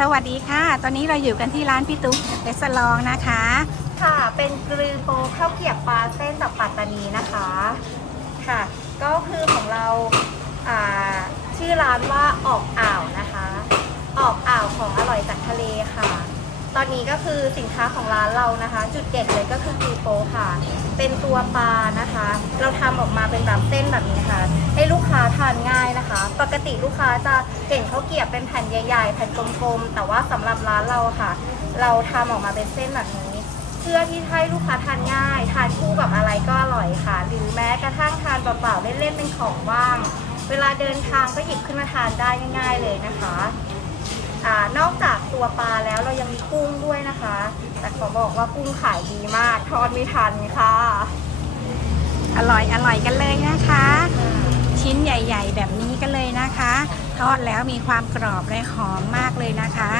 สวัสดีค่ะ ตอนนี้เราอยู่กันที่ร้านพี่ตุ๊กเรสลองนะคะ ค่ะ เป็นกรือโปข้าวเกรียบปลาเส้นจากปัตตานีนะคะ ค่ะ ก็คือของเราอ่าชื่อร้านว่าออกอ่าวนะคะ ออกอ่าวของอร่อยจากทะเลค่ะ ตอนนี้ก็คือสินค้าของร้านเรานะคะ จุดเด่นเลยก็คือกรือโป เป็นตัวปลานะคะ เราทำออกมาเป็นแบบเส้นแบบนี้ค่ะ ให้ลูกค้าทานง่ายนะคะ ปกติลูกค้าจะเห็นข้าวเกียบเป็นแผ่นใหญ่ ๆ แผ่นกลมๆ แต่ว่าสำหรับร้านเราค่ะ เราทำออกมาเป็นเส้นแบบนี้ เพื่อที่ให้ลูกค้าทานง่าย ทานคู่กับอะไรก็อร่อยค่ะ หรือแม้กระทั่งทานเปล่าๆเล่นๆเป็นของว่าง เวลาเดินทางก็หยิบขึ้นมาทานได้ง่าย ๆเลยนะคะ อ่านอกจากตัวปลาแล้วเรายังมีกุ้งด้วยนะคะ แต่ขอบอกว่ากุ้งขายดีมากทอดไม่ทันค่ะ อร่อยอร่อยกันเลยนะคะ ชิ้นใหญ่ ๆ แบบนี้กันเลยนะคะ ทอดแล้วมีความกรอบและหอมมากเลยนะคะ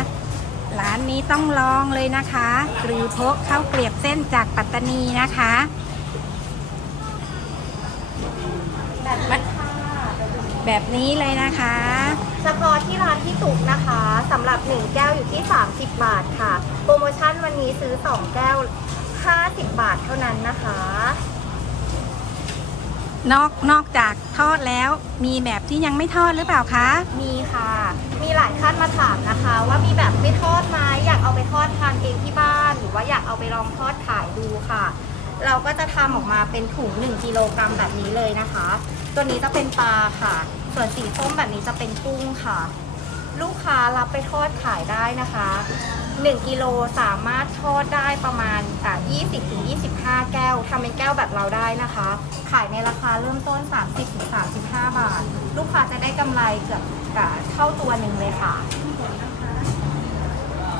ร้านนี้ต้องลองเลยนะคะกรือพกข้าวเกลียบเส้นจากปัตตานีนะคะแบบนี้ค่ะแบบนี้เลยนะคะ เฉพาะที่ร้านที่ตุกนะคะสำหรับ 1 แก้วอยู่ที่ 30 บาทค่ะ โปรโมชั่นวันนี้ซื้อ 2 แก้ว 50 บาทเท่านั้นนะคะ นอกนอกจากทอดแล้วมีแบบที่ยังไม่ทอดหรือเปล่าคะ มีค่ะ มีหลายท่านมาถามนะคะ ว่ามีแบบไม่ทอดไหมอยากเอาไปทอดทานเองที่บ้าน หรือว่าอยากเอาไปลองทอดขายดูค่ะ เราก็จะทำออกมาเป็นถุง1กิโลกรัมแบบนี้เลยนะคะ ตัวนี้จะเป็นปลาค่ะ ส่วนสีส้มแบบนี้จะเป็นกุ้งค่ะ ลูกค้ารับไปทอดขายได้นะคะ1กิโลสามารถทอดได้ประมาณอ่า20-25 แก้วทำเป็นแก้วแบบเราได้นะคะ ขายในราคาเริ่มต้น 30-35 บาท ลูกค้าจะได้กำไรเกือบกับเท่าตัวหนึ่งเลยค่ะ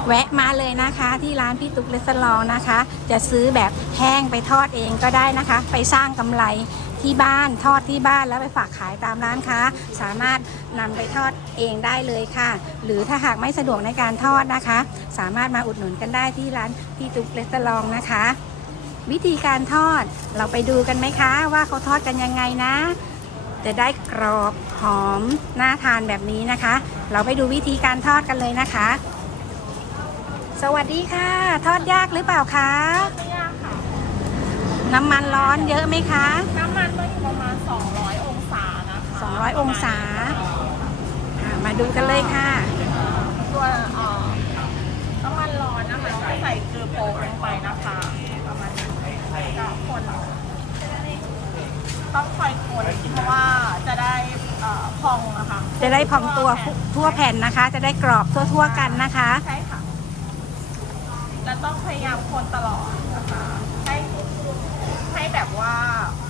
แวะมาเลยนะคะที่ร้านพี่ตุ๊กเลสลองนะคะ จะซื้อแบบแห้งไปทอดเองก็ได้นะคะ ไปสร้างกำไร ที่บ้านทอดที่บ้านแล้วไปฝากขายตามร้านค้า สามารถนำไปทอดเองได้เลยค่ะ หรือถ้าหากไม่สะดวกในการทอดนะคะ สามารถมาอุดหนุนกันได้ที่ร้านพี่ตุ๊กเลสลองนะคะ วิธีการทอดเราไปดูกันไหมคะ ว่าเขาทอดกันยังไงนะ จะได้กรอบหอมน่าทานแบบนี้นะคะ เราไปดูวิธีการทอดกันเลยนะคะ สวัสดีค่ะ ทอดยากหรือเปล่าคะไม่ยากค่ะน้ำมันร้อนเยอะไหมคะ น้ 200 องศาอ่ามาดูกันเลยค่ะ ตัวเอ่อน้ำมันร้อนนะคะก็ใส่เกลือโป๊กลงไปนะคะประมาณนี้จะคนต้องคอยคนเพราะว่าจะได้เอ่อพองนะคะจะได้พองตัวทั่วแผ่นนะคะ จะได้กรอบทั่วๆกันนะคะ ใช่ค่ะ แล้วต้องพยายามคนตลอดนะคะ ให้ให้แบบว่า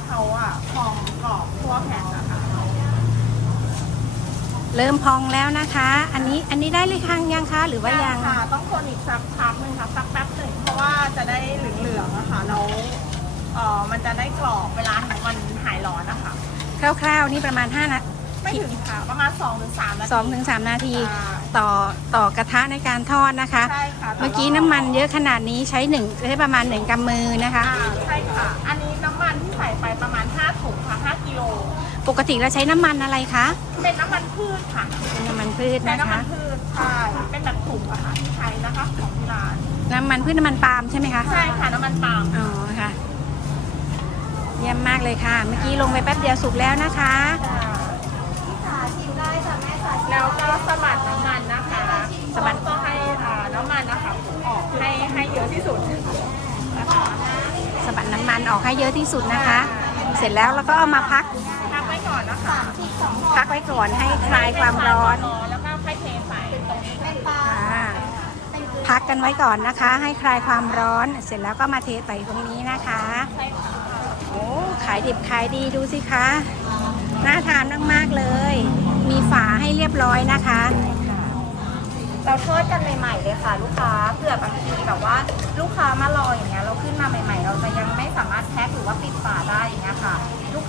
เขาอะพองกรอบทั่วแผ่นนะคะ เริ่มพองแล้วนะคะ อันนี้อันนี้ได้เลยคังยังคะหรือว่ายังค่ะ ต้องคนอีกสักพักหนึ่งค่ะสักแป๊บหนึ่งเพราะว่าจะได้เหลืองๆอะค่ะแล้วเอ่อมันจะได้กรอบเวลามันหายร้อนนะคะคร่าวๆนี่ประมาณ5นะไม่ถึงค่ะประมาณ2-3ถึง3นาทีสองถึงสามนาที ใช่ต่อต่อกระทะในการทอดนะคะ ใช่ค่ะแต่เมื่อกี้น้ำมันเยอะขนาดนี้ใช้หนึ่งใช้ประมาณหนึ่งกำมือนะคะ อ่าใช่ค่ะ อันนี้น้ำมันที่ใส่ไปประมาณ5ถุงค่ะ5กิโล ปกติเราใช้น้ำมันอะไรคะ เป็นน้ำมันพืชค่ะเป็นน้ำมันพืชเป็นนะน้ำมัคะ นพืชใช่เป็นแบบถุงอะค่ะที่ใช้นะคะของที่ร้านน้ำมันพืชน้ำมันปาล์มใช่ไหมคะ ใช่ค่ะน้ำมันปาล์มอ๋อค่ะ เยี่ยมมากเลยค่ะ เมื่อกี้ลงไปแป๊บเดียวสุกแล้วนะคะค่ะชิมได้จ้ะแม่ค่ะแล้วก็สมัดน้ำมันนะคะสมัด ก็ให้อ่าน้ำมันนะคะออกให้ให้เยอะที่สุดนะคะสะบัดน้ำมันออกให้เยอะที่สุดนะคะ เสร็จแล้วเราก็เอามาพักพักไว้ก่อ นนะคะพักไว้ก่อนให้คลายความร้อน แล้วก็ค่อยเทใส่ตรงนี้เป็นปลาอ่าพักกันไว้ก่อนนะคะ ให้คลายความร้อน เสร็จแล้วก็มาเทใส่ตรงนี้นะคะใช่ค่ะโอ้ขายดิบขายดีดูสิคะ น่าทานมากๆเลย มีฝาให้เรียบร้อยนะคะ เราทอดกันใหม่ๆเลยค่ะ ลูกค้าเผื่อบางทีแบบว่า ลูกค้ามารออย่างเงี้ยเราขึ้นมาใหม่ ๆ เราจะยังไม่สามารถแพ็คหรือว่าปิดฝาได้อย่างเงี้ยค่ะลูก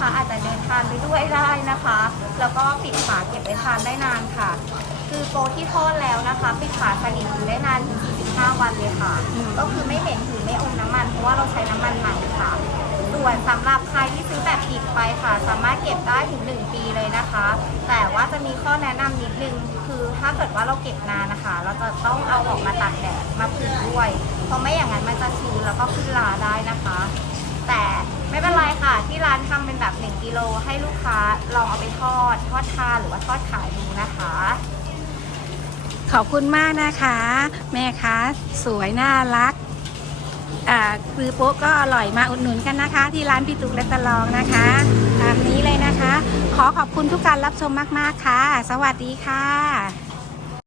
ทานไปด้วยได้นะคะ แล้วก็ปิดฝาเก็บไว้ทานได้นานค่ะ คือโปรที่ทอดแล้วนะคะปิดฝาสนิทอยู่ได้นานถึง45วันเลยค่ะ ก็คือไม่เหม็นถือไม่อมน้ำมัน เพราะว่าเราใช้น้ำมันใหม่ค่ะส่วนสำหรับใครที่ซื้อแบบอีกไปค่ะ สามารถเก็บได้ถึง 1 ปีเลยนะคะ แต่ว่าจะมีข้อแนะนำนิดนึง คือถ้าเกิดว่าเราเก็บนานนะคะ เราจะต้องเอาออกมาตากแดดมาผึ่งด้วย เพราะไม่อย่างนั้นมันจะชื้นแล้วก็ขึ้นราได้นะคะ แต่ ไม่เป็นไรค่ะ ที่ร้านทำเป็นแบบ1กิโลให้ลูกค้าลองเอาไปทอด ทอดทานหรือว่าทอดขายดูนะคะ ขอบคุณมากนะคะ แม่ค้าสวยน่ารักอ่าคือโป๊ะก็อร่อยมาอุดหนุนกันนะคะ ที่ร้านพี่ตุ๊กและตะลองนะคะตามนี้เลยนะคะ ขอขอบคุณทุกการรับชมมาก ๆ ค่ะ สวัสดีค่ะ